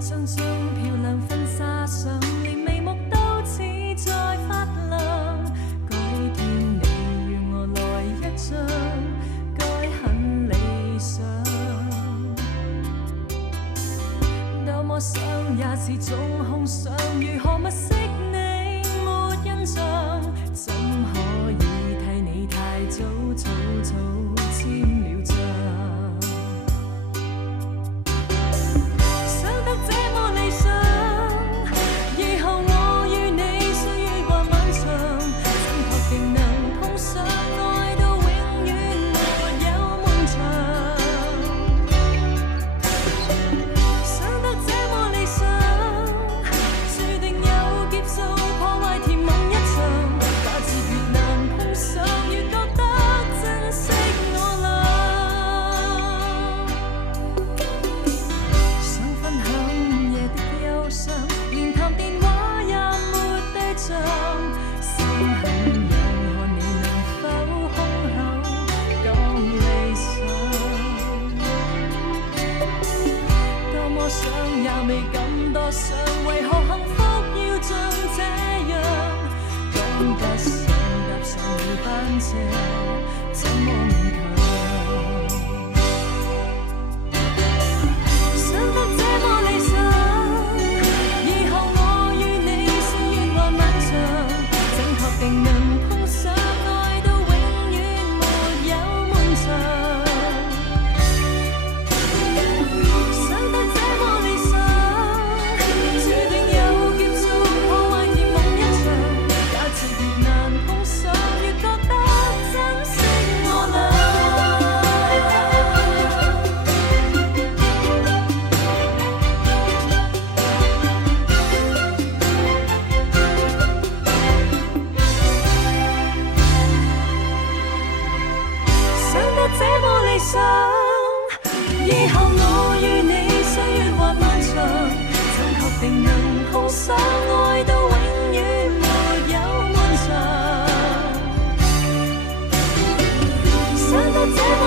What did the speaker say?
像像漂亮婚紗上，連眉目都似在發亮。改天你與我來一仗，該很理想。多麼想也是種空想，如何物色你沒印象，怎可以替你太早草草簽了章？想得這麼理想，以後我與你歲月還漫長，怎確定能碰上愛到永遠沒有悶場？想得這麼理想，注定有劫數破壞甜夢一場。假設越難碰上，越覺得珍惜我倆。想分享午夜的憂傷，連談電話也沒對象。心很癢，看你能否空口講理想。多麼想也未敢多想，為何幸福要像這樣？趕不上踏上了班車，怎麼勉強？想得這麼理想，以後我與你歲月還漫長，怎確定能碰上愛到永遠沒有悶場？想得這麼理想，注定有劫數破壞甜夢一場。假設越難碰上，越覺得珍惜我倆。想得這麼理想，以後我與你歲月還漫長，怎確定能碰上愛到永遠沒有悶場？想得這麼